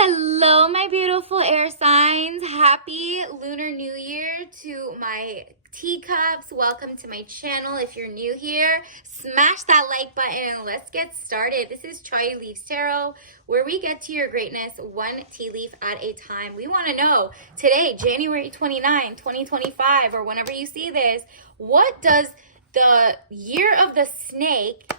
Hello, my beautiful air signs. Happy Lunar New Year to my teacups. Welcome to my channel. If you're new here, smash that like button and let's get started. This is Chai Leaves Tarot, where we get to your greatness one tea leaf at a time. We want to know today, January 29, 2025, or whenever you see this, what does the year of the snake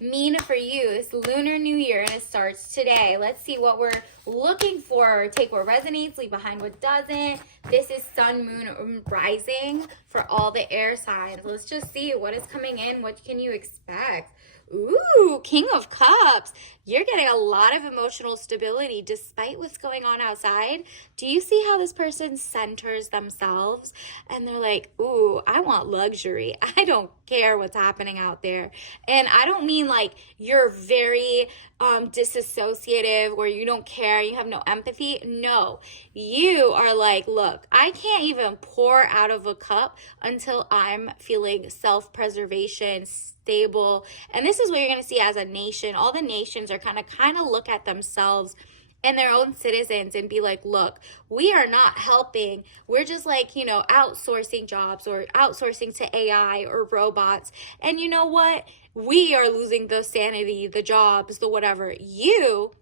mean for you? This Lunar New Year, and it starts today. Let's see what we're looking for. Take what resonates, leave behind what doesn't. This is Sun, Moon, Rising for all the air signs. Let's just see what is coming in. What can you expect? Ooh, King of Cups. You're getting a lot of emotional stability despite what's going on outside. Do you see how this person centers themselves? And they're like, ooh, I want luxury. I don't care what's happening out there. And I don't mean like you're very disassociative or you don't care, you have no empathy. No, you are like, look, I can't even pour out of a cup until I'm feeling self-preservation, stable. And this is what you're going to see as a nation. All the nations are kind of look at themselves and their own citizens and be like, look, we are not helping. We're just like, outsourcing jobs or outsourcing to AI or robots. And you know what? We are losing the sanity, the jobs, the whatever. You,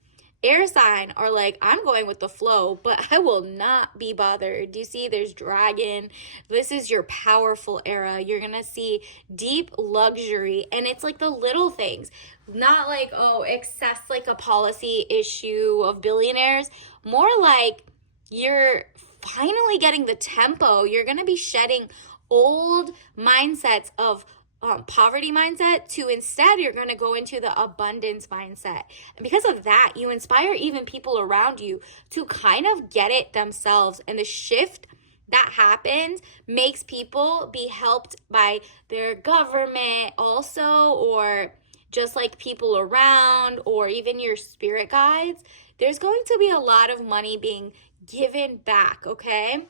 air sign, are like, I'm going with the flow, but I will not be bothered. Do you see there's dragon? This is your powerful era. You're going to see deep luxury, and it's like the little things, not like, oh, excess, like a policy issue of billionaires, more like you're finally getting the tempo. You're going to be shedding old mindsets of poverty mindset to instead you're going to go into the abundance mindset. And because of that, you inspire even people around you to kind of get it themselves. And the shift that happens makes people be helped by their government also, or just like people around, or even your spirit guides. There's going to be a lot of money being given back, okay?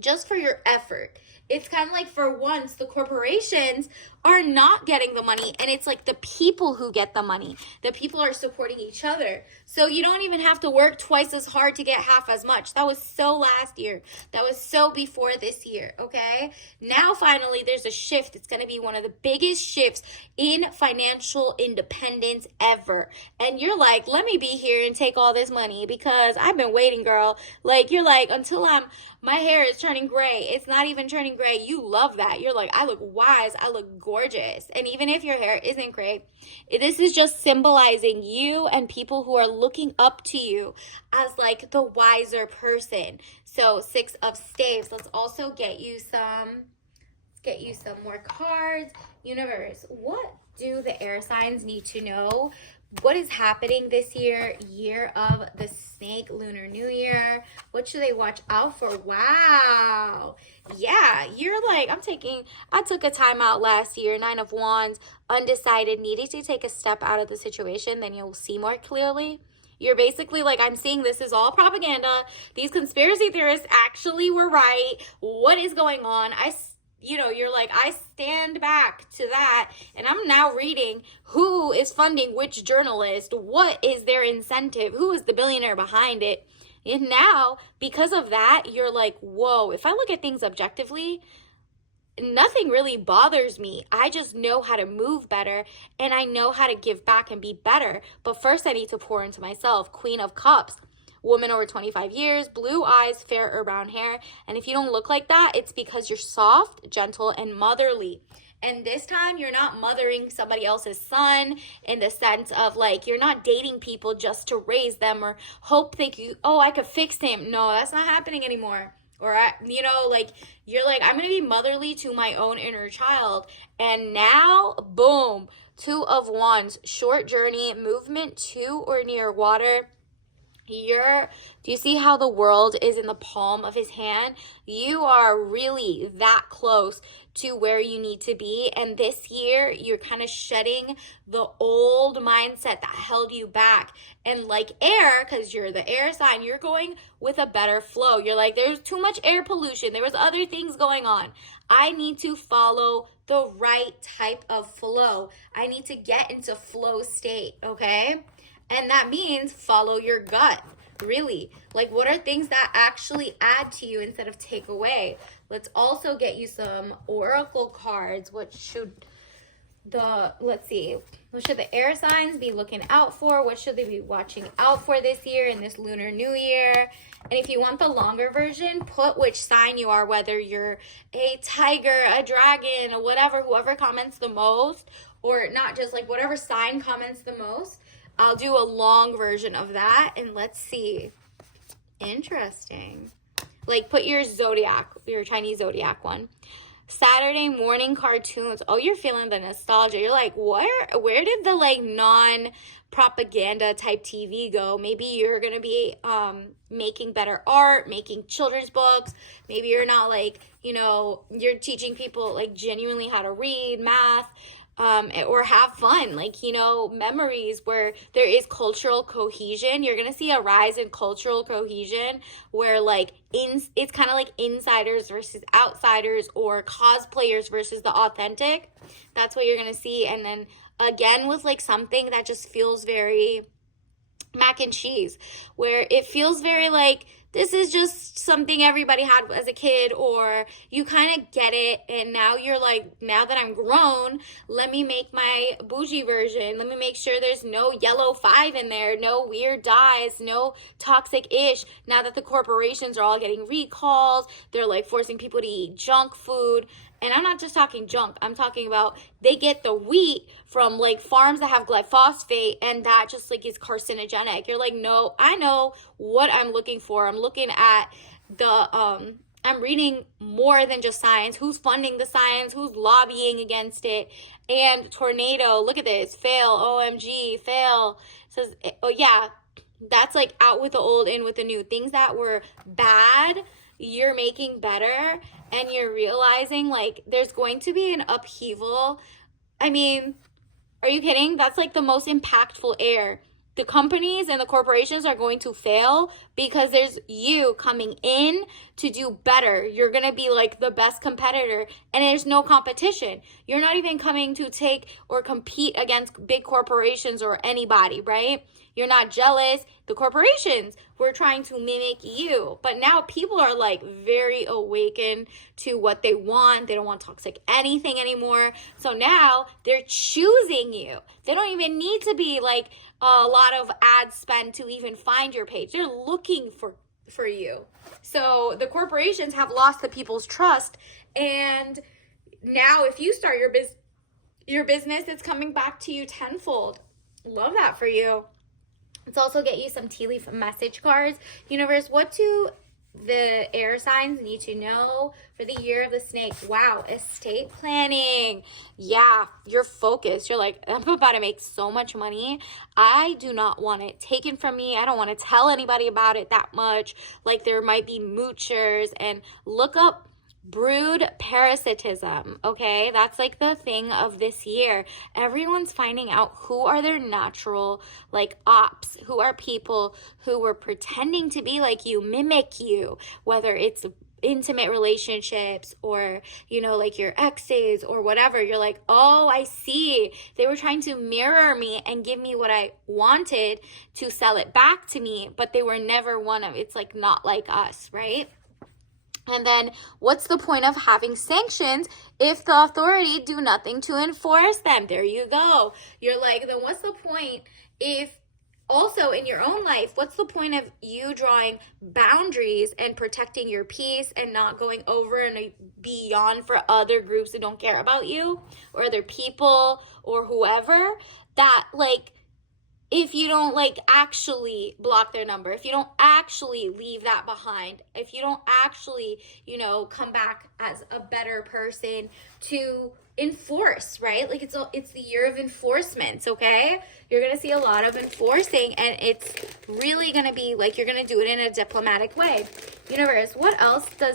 Just for your effort. It's kind of like for once the corporations are not getting the money, and it's like the people who get the money. The people are supporting each other. So you don't even have to work twice as hard to get half as much. That was so last year. That was so before this year, okay? Now finally there's a shift. It's going to be one of the biggest shifts in financial independence ever. And you're like, let me be here and take all this money because I've been waiting, girl. Like, you're like, until my hair is turning gray. It's not even turning gray. You love that. You're like, I look wise. I look gorgeous. And even if your hair isn't gray, this is just symbolizing you and people who are looking up to you as like the wiser person. So 6 of Staves. Let's also get you some more cards. Universe, what do the air signs need to know? What is happening this year? Year of the snake, Lunar New Year. What should they watch out for? Wow. Yeah, you're like, I took a time out last year, 9 of Wands, undecided, needing to take a step out of the situation, then you'll see more clearly. You're basically like, I'm seeing this is all propaganda. These conspiracy theorists actually were right. What is going on? You're like, I stand back to that, and I'm now reading who is funding which journalist, what is their incentive, who is the billionaire behind it. And now, because of that, you're like, whoa, if I look at things objectively, nothing really bothers me. I just know how to move better, and I know how to give back and be better. But first, I need to pour into myself. Queen of Cups. Woman over 25 years, blue eyes, fair or brown hair. And if you don't look like that, it's because you're soft, gentle, and motherly. And this time, you're not mothering somebody else's son in the sense of like, you're not dating people just to raise them or hope I could fix him. No, that's not happening anymore. Or, you're like, I'm going to be motherly to my own inner child. And now, boom, 2 of Wands, short journey, movement to or near water. Do you see how the world is in the palm of his hand? You are really that close to where you need to be. And this year, you're kind of shedding the old mindset that held you back. And like air, because you're the air sign, you're going with a better flow. You're like, there's too much air pollution. There was other things going on. I need to follow the right type of flow. I need to get into flow state, okay? And that means follow your gut. really? Like, what are things that actually add to you instead of take away? Let's also get you some oracle cards. Let's see, what should the air signs be looking out for? What should they be watching out for this year in this Lunar New Year? And if you want the longer version, put which sign you are, whether you're a tiger, a dragon, or whatever, whoever comments the most, or not, just like whatever sign comments the most. I'll do a long version of that, and let's see. Interesting. Like, put your zodiac, your Chinese zodiac one. Saturday morning cartoons. Oh, you're feeling the nostalgia. You're like, where did the like non-propaganda type TV go? Maybe you're gonna be making better art, making children's books. Maybe you're not like, you're teaching people like genuinely how to read, math, or have fun, like, memories where there is cultural cohesion. You're gonna see a rise in cultural cohesion where like it's kind of like insiders versus outsiders, or cosplayers versus the authentic. That's what you're gonna see. And then again, with like something that just feels very mac and cheese, where it feels very like this is just something everybody had as a kid, or you kind of get it, and now you're like, now that I'm grown, let me make my bougie version. Let me make sure there's no yellow 5 in there, no weird dyes, no toxic ish. Now that the corporations are all getting recalls, they're like forcing people to eat junk food. And I'm not just talking junk. I'm talking about they get the wheat from like farms that have glyphosate, and that just like is carcinogenic. You're like, no, I know what I'm looking for. I'm looking at I'm reading more than just science. Who's funding the science? Who's lobbying against it? And tornado, look at this. Fail, OMG, fail. It says, oh yeah, that's like out with the old, in with the new. Things that were bad, you're making better, and you're realizing like there's going to be an upheaval. I mean, are you kidding? That's like the most impactful air. The companies and the corporations are going to fail because there's you coming in to do better. You're going to be like the best competitor, and there's no competition. You're not even coming to take or compete against big corporations or anybody, right? You're not jealous. The corporations were trying to mimic you. But now people are like very awakened to what they want. They don't want toxic anything anymore. So now they're choosing you. They don't even need to be like a lot of ad spend to even find your page. They're looking for you. So the corporations have lost the people's trust. And now if you start your business, it's coming back to you tenfold. Love that for you. Let's also get you some tea leaf message cards. Universe, what do the air signs need to know for the year of the snake? Wow, estate planning. Yeah, you're focused. You're like, I'm about to make so much money. I do not want it taken from me. I don't want to tell anybody about it that much. Like, there might be moochers. And look up brood parasitism, okay? That's like the thing of this year. Everyone's finding out who are their natural like ops, who are people who were pretending to be like you, mimic you, whether it's intimate relationships or, like your exes or whatever. You're like, oh, I see. They were trying to mirror me and give me what I wanted to sell it back to me, but they were never it's like not like us, right? And then what's the point of having sanctions if the authority do nothing to enforce them? There you go. You're like, then what's the point if also in your own life, what's the point of you drawing boundaries and protecting your peace and not going over and beyond for other groups that don't care about you or other people or whoever? That like, if you don't like actually block their number, if you don't actually leave that behind, if you don't actually, come back as a better person to enforce, right? Like it's the year of enforcements, okay? You're going to see a lot of enforcing, and it's really going to be like you're going to do it in a diplomatic way. Universe, what else do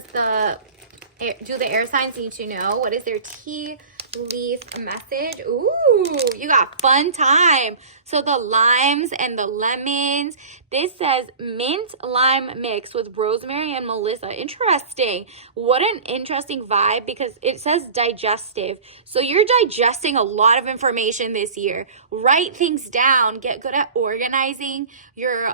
the air signs need to know? What is their tea leaf message? Ooh, you got fun time. So the limes and the lemons, this says mint lime mix with rosemary and melissa. Interesting. What an interesting vibe, because it says digestive. So you're digesting a lot of information this year. Write things down. Get good at organizing your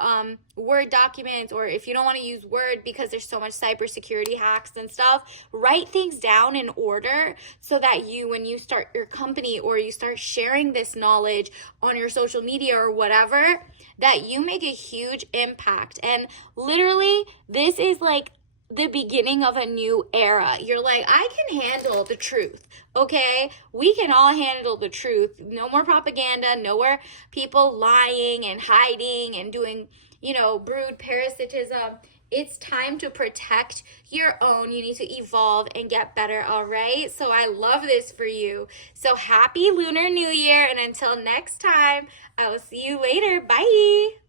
Word documents, or if you don't want to use Word because there's so much cybersecurity hacks and stuff, write things down in order so that you, when you start your company or you start sharing this knowledge on your social media or whatever, that you make a huge impact. And literally, this is like the beginning of a new era. You're like, I can handle the truth, okay? We can all handle the truth. No more propaganda, no more people lying and hiding and doing, brood parasitism. It's time to protect your own. You need to evolve and get better, all right? So I love this for you. So happy Lunar New Year, and until next time, I will see you later. Bye.